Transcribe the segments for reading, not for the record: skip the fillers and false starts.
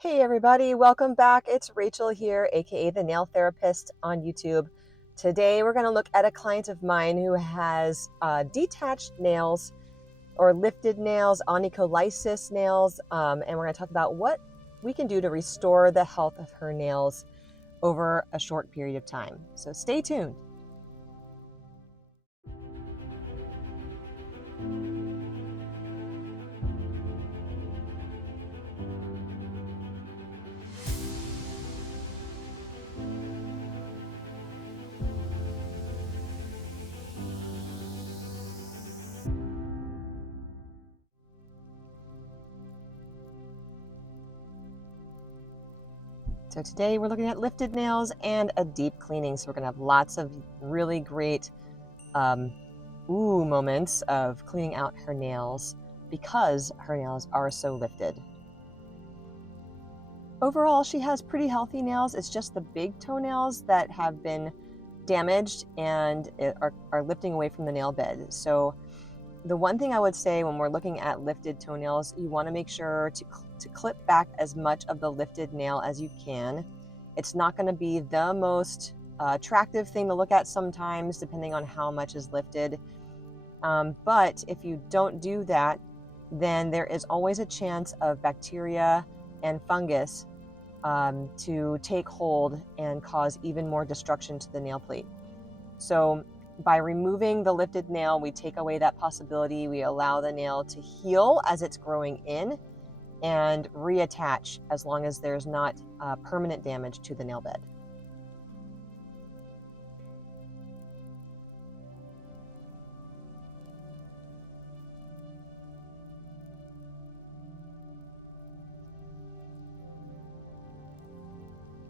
Hey everybody, welcome back. It's Rachel here, aka the Nail Therapist on YouTube. Today we're going to look at a client of mine who has detached nails or lifted nails, onycholysis nails, and we're going to talk about what we can do to restore the health of her nails over a short period of time. So stay tuned. So today we're looking at lifted nails and a deep cleaning. So we're going to have lots of really great moments of cleaning out her nails because her nails are so lifted. Overall, she has pretty healthy nails. It's just the big toenails that have been damaged and are lifting away from the nail bed. So the one thing I would say when we're looking at lifted toenails, you want to make sure to clip back as much of the lifted nail as you can. It's not going to be the most attractive thing to look at sometimes, depending on how much is lifted. But if you don't do that, then there is always a chance of bacteria and fungus to take hold and cause even more destruction to the nail plate. So by removing the lifted nail, we take away that possibility. We allow the nail to heal as it's growing in and reattach as long as there's not permanent damage to the nail bed.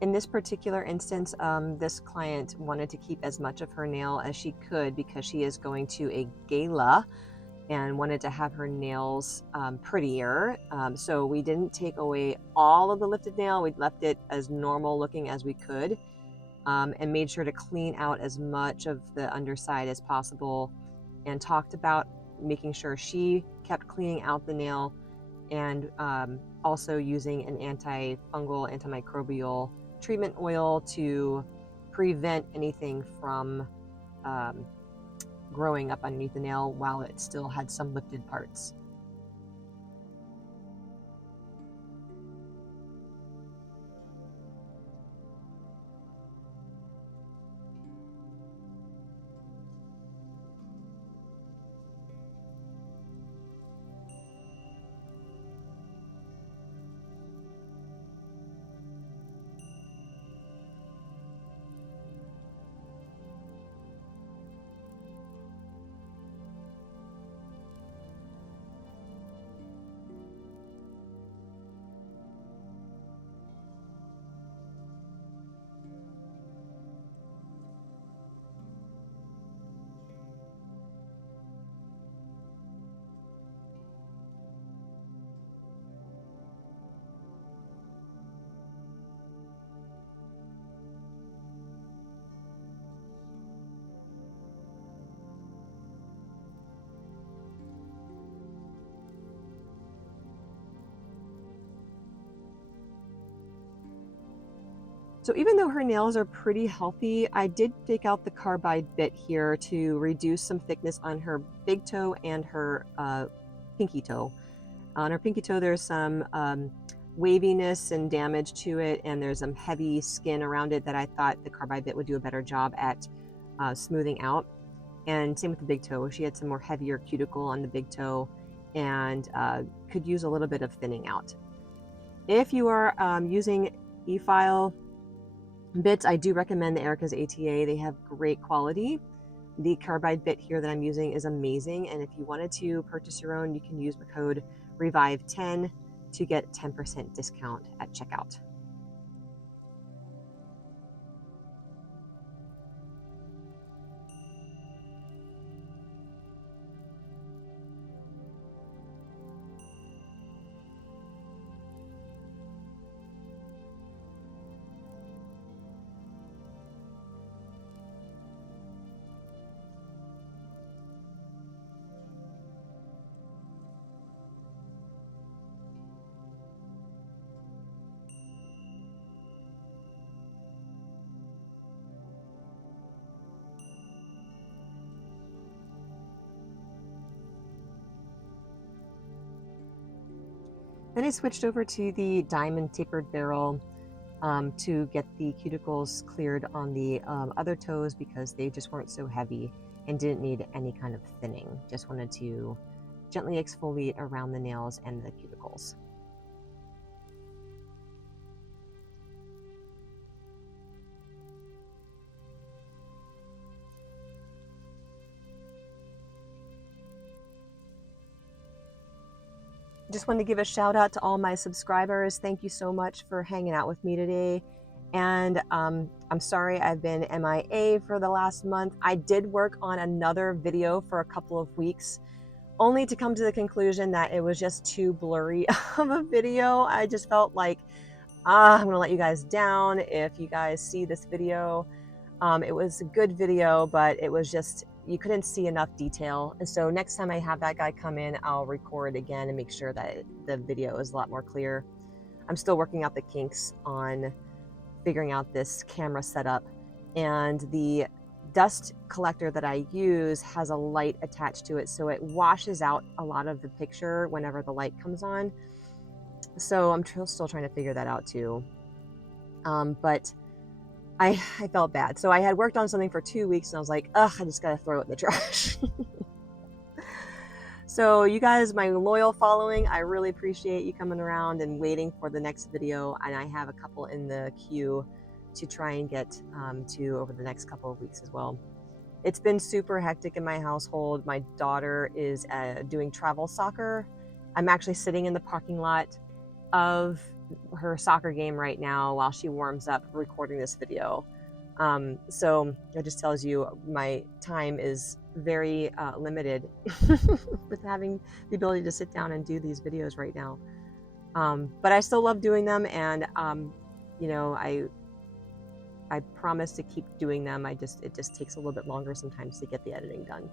In this particular instance, this client wanted to keep as much of her nail as she could because she is going to a gala and wanted to have her nails prettier. So we didn't take away all of the lifted nail. We left it as normal looking as we could, and made sure to clean out as much of the underside as possible, and talked about making sure she kept cleaning out the nail and also using an antifungal, antimicrobial treatment oil to prevent anything from growing up underneath the nail while it still had some lifted parts. So even though her nails are pretty healthy, I did take out the carbide bit here to reduce some thickness on her big toe and her pinky toe. On her pinky toe, there's some waviness and damage to it, and there's some heavy skin around it that I thought the carbide bit would do a better job at smoothing out. And same with the big toe. She had some more heavier cuticle on the big toe and could use a little bit of thinning out. If you are using e-file bits, I do recommend the Erica's ATA. They have great quality. The carbide bit here that I'm using is amazing, and if you wanted to purchase your own, you can use my code REVIVE10 to get 10% discount at checkout. Then I switched over to the diamond tapered barrel to get the cuticles cleared on the other toes because they just weren't so heavy and didn't need any kind of thinning. Just wanted to gently exfoliate around the nails and the cuticles. Just wanted to give a shout out to all my subscribers. Thank you so much for hanging out with me today. And I'm sorry I've been MIA for the last month. I did work on another video for a couple of weeks, only to come to the conclusion that it was just too blurry of a video. I just felt like, I'm gonna let you guys down if you guys see this video. It was a good video, but it was just, you couldn't see enough detail. And so next time I have that guy come in, I'll record again and make sure that the video is a lot more clear. I'm still working out the kinks on figuring out this camera setup, and the dust collector that I use has a light attached to it, so it washes out a lot of the picture whenever the light comes on. So I'm still trying to figure that out too. But I felt bad. So I had worked on something for 2 weeks and I was like, ugh, I just gotta throw it in the trash. So you guys, my loyal following, I really appreciate you coming around and waiting for the next video. And I have a couple in the queue to try and get to over the next couple of weeks as well. It's been super hectic in my household. My daughter is doing travel soccer. I'm actually sitting in the parking lot of her soccer game right now while she warms up recording this video. So it just tells you my time is very limited with having the ability to sit down and do these videos right now. But I still love doing them, and you know, I promise to keep doing them. It just takes a little bit longer sometimes to get the editing done.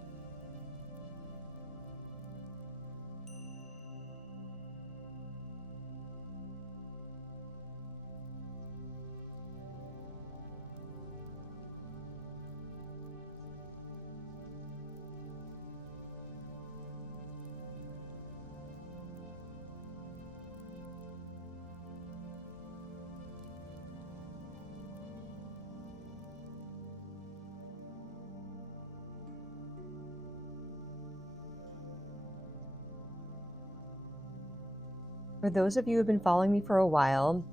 For those of you who have been following me for a while,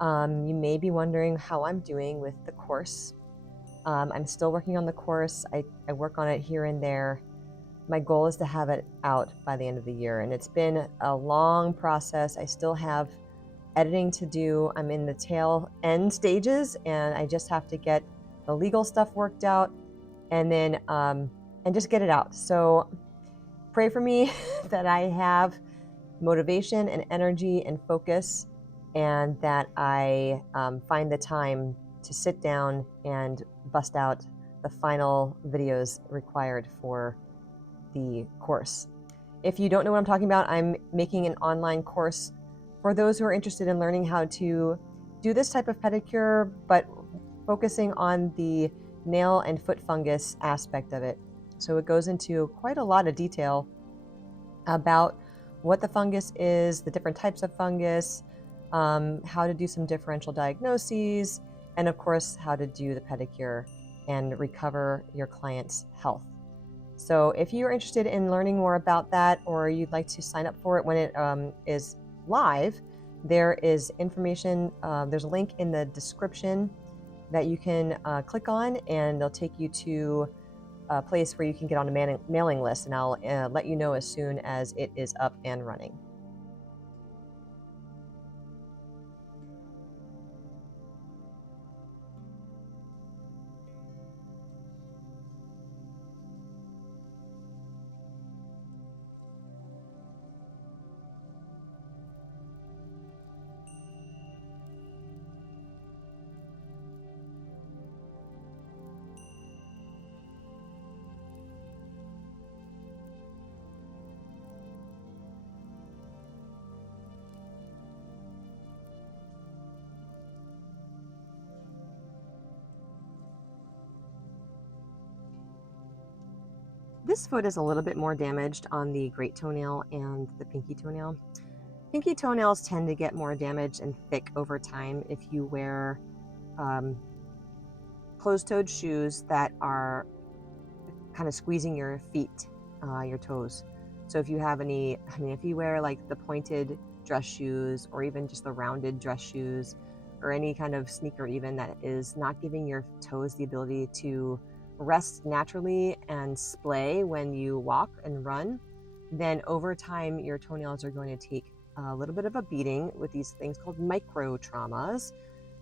you may be wondering how I'm doing with the course. I'm still working on the course. I work on it here and there. My goal is to have it out by the end of the year, and it's been a long process. I still have editing to do. I'm in the tail end stages, and I just have to get the legal stuff worked out and then and just get it out. So pray for me that I have motivation and energy and focus, and that I find the time to sit down and bust out the final videos required for the course. If you don't know what I'm talking about, I'm making an online course for those who are interested in learning how to do this type of pedicure, but focusing on the nail and foot fungus aspect of it. So it goes into quite a lot of detail about what the fungus is, the different types of fungus, how to do some differential diagnoses, and of course, how to do the pedicure and recover your client's health. So if you're interested in learning more about that, or you'd like to sign up for it when it is live, there is information, there's a link in the description that you can click on, and they'll take you to a place where you can get on a mailing list, and I'll let you know as soon as it is up and running. This foot is a little bit more damaged on the great toenail and the pinky toenail. Pinky toenails tend to get more damaged and thick over time if you wear closed-toed shoes that are kind of squeezing your feet, your toes. So if you have any, I mean, if you wear like the pointed dress shoes or even just the rounded dress shoes or any kind of sneaker even that is not giving your toes the ability to rest naturally and splay when you walk and run, then over time your toenails are going to take a little bit of a beating with these things called micro traumas,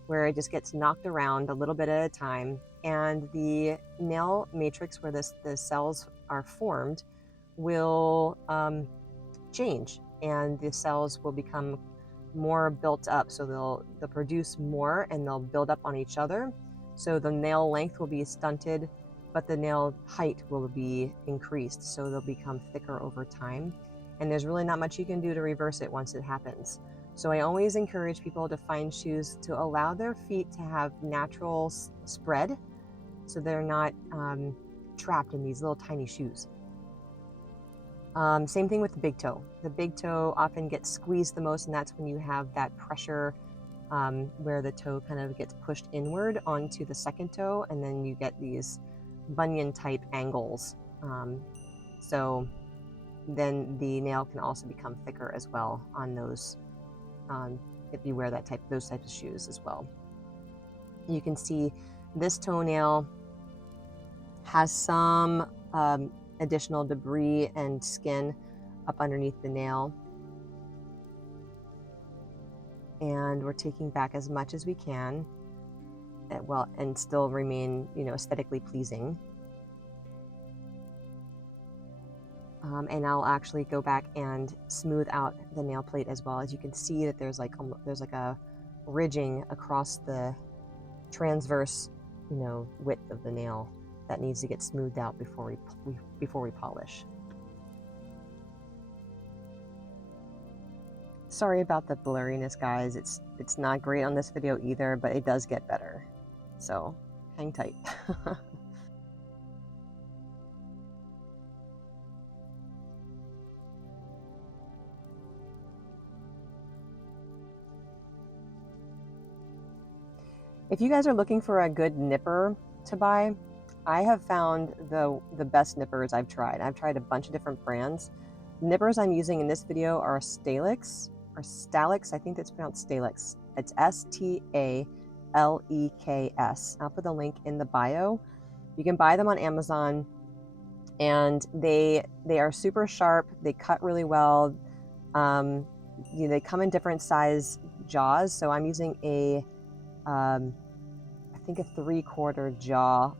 where it just gets knocked around a little bit at a time, and the nail matrix where the cells are formed will change, and the cells will become more built up. So they'll produce more and they'll build up on each other. So the nail length will be stunted, but the nail height will be increased. So they'll become thicker over time. And there's really not much you can do to reverse it once it happens. So I always encourage people to find shoes to allow their feet to have natural spread, so they're not trapped in these little tiny shoes. Same thing with the big toe. The big toe often gets squeezed the most, and that's when you have that pressure where the toe kind of gets pushed inward onto the second toe, and then you get these bunion type angles. So then the nail can also become thicker as well on those if you wear those types of shoes as well. You can see this toenail has some additional debris and skin up underneath the nail, and we're taking back as much as we can, and still remain, aesthetically pleasing. And I'll actually go back and smooth out the nail plate as well. As you can see that there's like a ridging across the transverse, width of the nail that needs to get smoothed out before we polish. Sorry about the blurriness, guys. It's not great on this video either, but it does get better. So hang tight. If you guys are looking for a good nipper to buy, I have found the best nippers I've tried. I've tried a bunch of different brands. The nippers I'm using in this video are Stalix, or Stalix. I think it's pronounced Stalix. It's Staleks. I'll put the link in the bio. You can buy them on Amazon, and they are super sharp. They cut really well. They come in different size jaws. So I'm using I think a 3/4 jaw,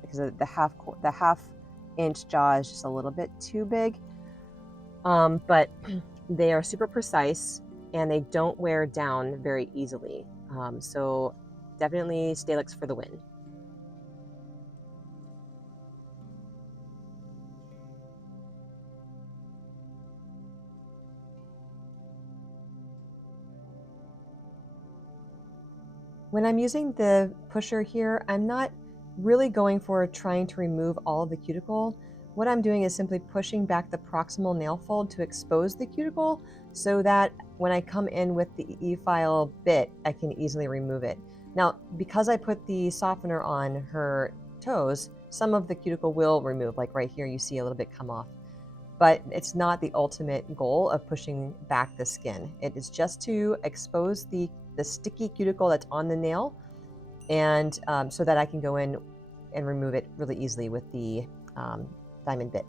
because the half inch jaw is just a little bit too big. But they are super precise and they don't wear down very easily. So definitely Stalix for the win. When I'm using the pusher here, I'm not really going for trying to remove all of the cuticle. What I'm doing is simply pushing back the proximal nail fold to expose the cuticle so that when I come in with the E-file bit, I can easily remove it. Now, because I put the softener on her toes, some of the cuticle will remove, like right here, you see a little bit come off. But it's not the ultimate goal of pushing back the skin. It is just to expose the sticky cuticle that's on the nail, and so that I can go in and remove it really easily with the diamond bit.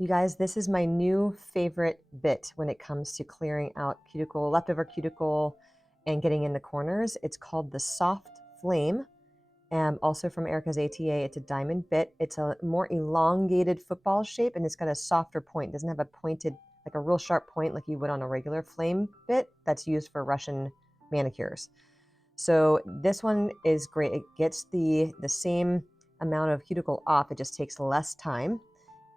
You guys, this is my new favorite bit when it comes to clearing out cuticle, leftover cuticle, and getting in the corners. It's called the Soft Flame. Also from Erica's ATA, it's a diamond bit. It's a more elongated football shape, and it's got a softer point. It doesn't have a pointed, like a real sharp point like you would on a regular flame bit that's used for Russian manicures. So this one is great. It gets the same amount of cuticle off. It just takes less time,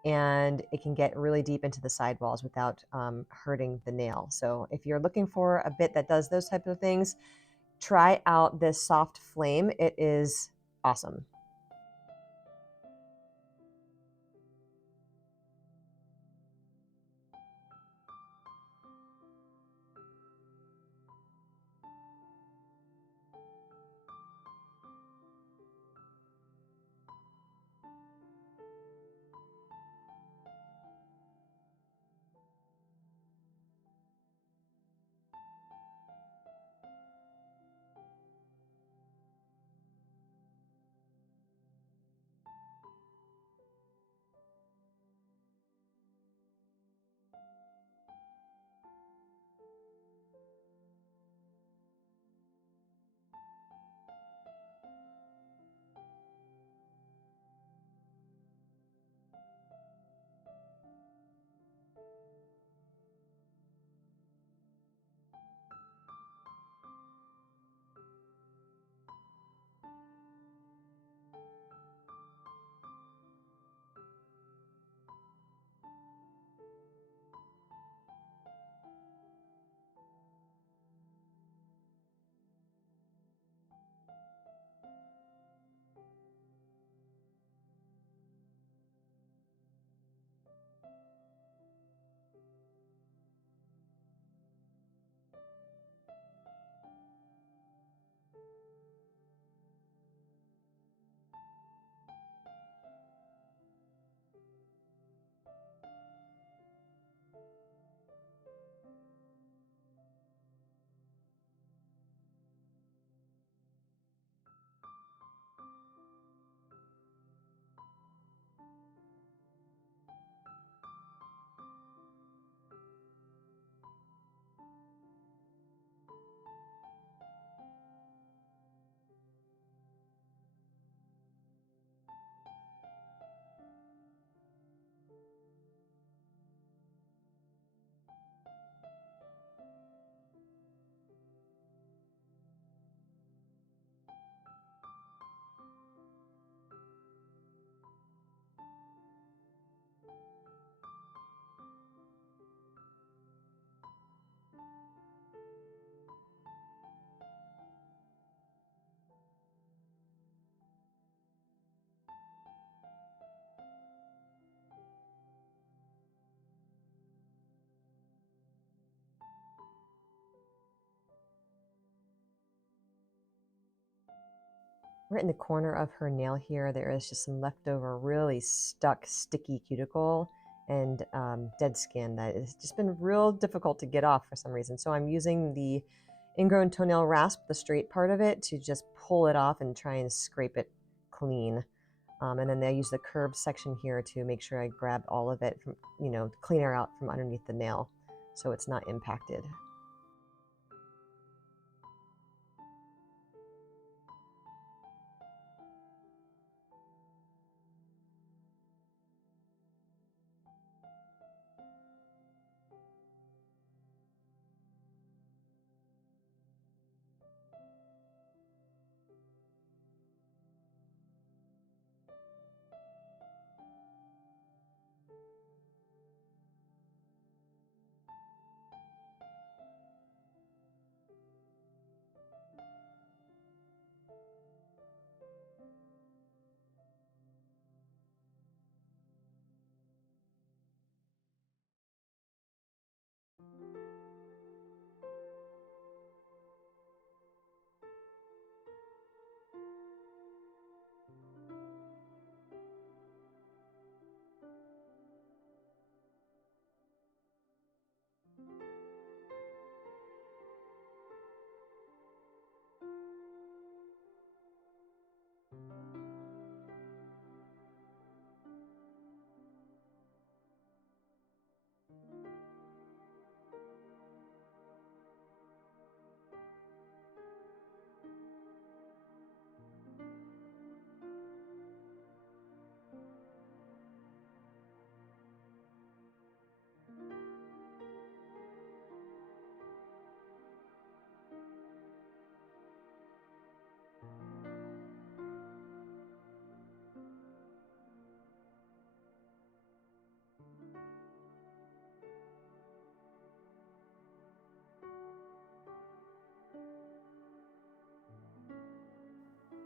and it can get really deep into the sidewalls without hurting the nail. So if you're looking for a bit that does those types of things, try out this Soft Flame. It is awesome. Right in the corner of her nail here, there is just some leftover, really stuck, sticky cuticle and dead skin that has just been real difficult to get off for some reason. So I'm using the ingrown toenail rasp, the straight part of it, to just pull it off and try and scrape it clean. And then I use the curved section here to make sure I grab all of it from, clean her out from underneath the nail so it's not impacted.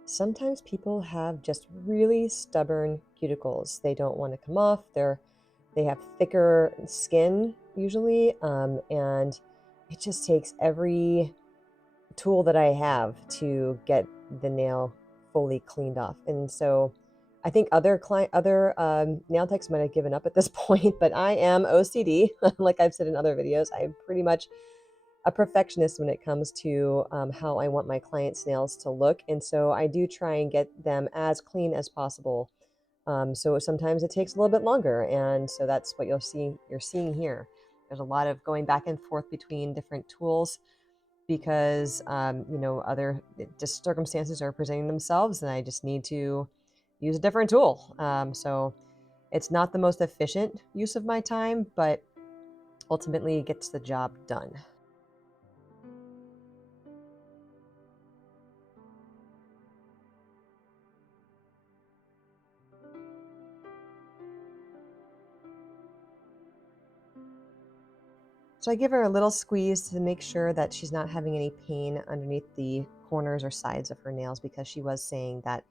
Sometimes people have just really stubborn cuticles. They don't want to come off. They have thicker skin usually, and it just takes every tool that I have to get the nail fully cleaned off. And so I think other nail techs might have given up at this point, but I am OCD. Like I've said in other videos, I'm pretty much a perfectionist when it comes to how I want my clients' nails to look. And so I do try and get them as clean as possible. So sometimes it takes a little bit longer. And so that's what you're seeing here. There's a lot of going back and forth between different tools because, other just circumstances are presenting themselves and I just need to use a different tool. So it's not the most efficient use of my time, but ultimately it gets the job done. So I give her a little squeeze to make sure that she's not having any pain underneath the corners or sides of her nails because she was saying that,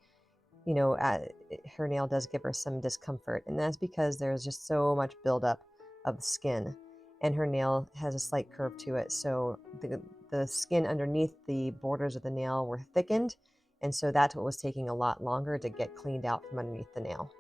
her nail does give her some discomfort. And that's because there's just so much buildup of skin and her nail has a slight curve to it. So the skin underneath the borders of the nail were thickened. And so that's what was taking a lot longer to get cleaned out from underneath the nail.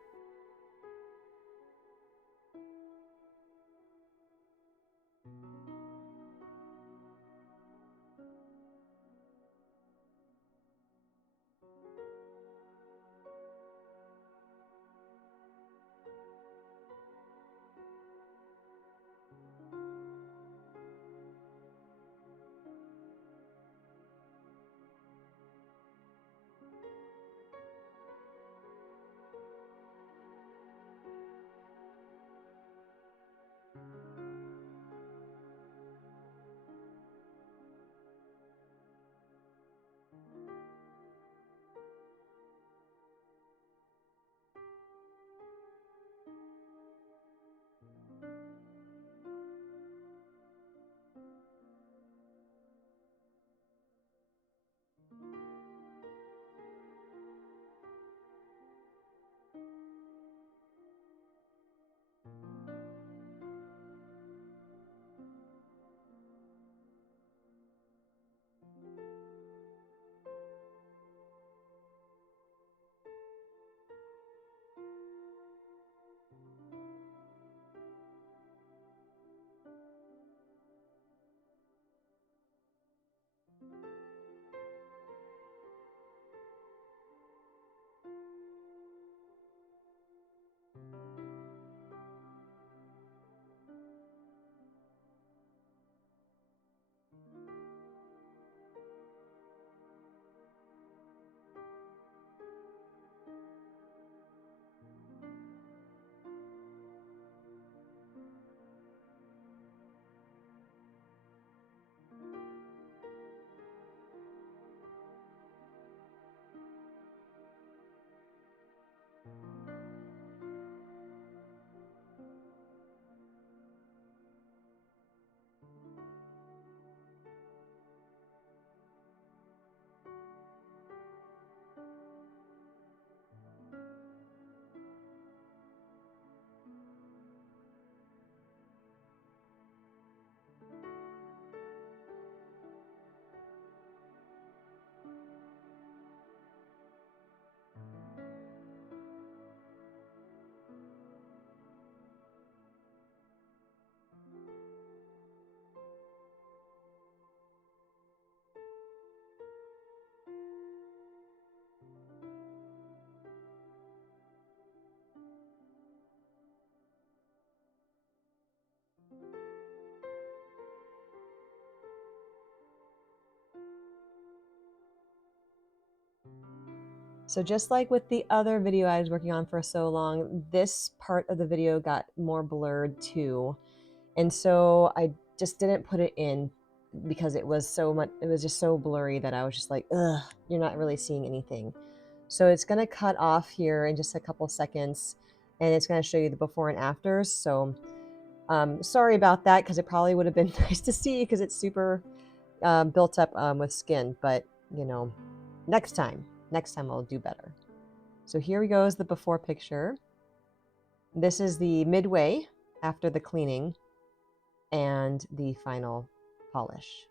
So just like with the other video I was working on for so long, this part of the video got more blurred too. And so I just didn't put it in because it was just so blurry that I was just like, ugh, you're not really seeing anything. So it's gonna cut off here in just a couple seconds and it's gonna show you the before and afters. So sorry about that because it probably would have been nice to see because it's super built up with skin, but next time. next time I'll do better. So here goes the before picture. This is the midway after the cleaning and the final polish.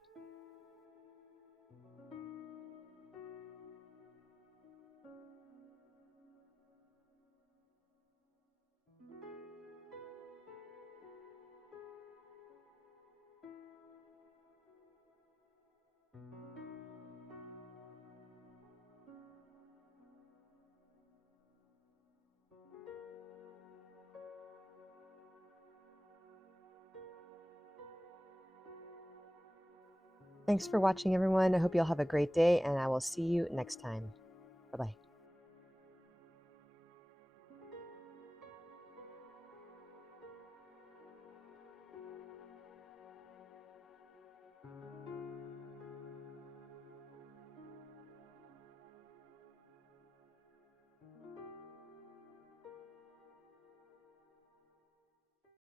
Thanks for watching, everyone. I hope you all have a great day, and I will see you next time. Bye-bye.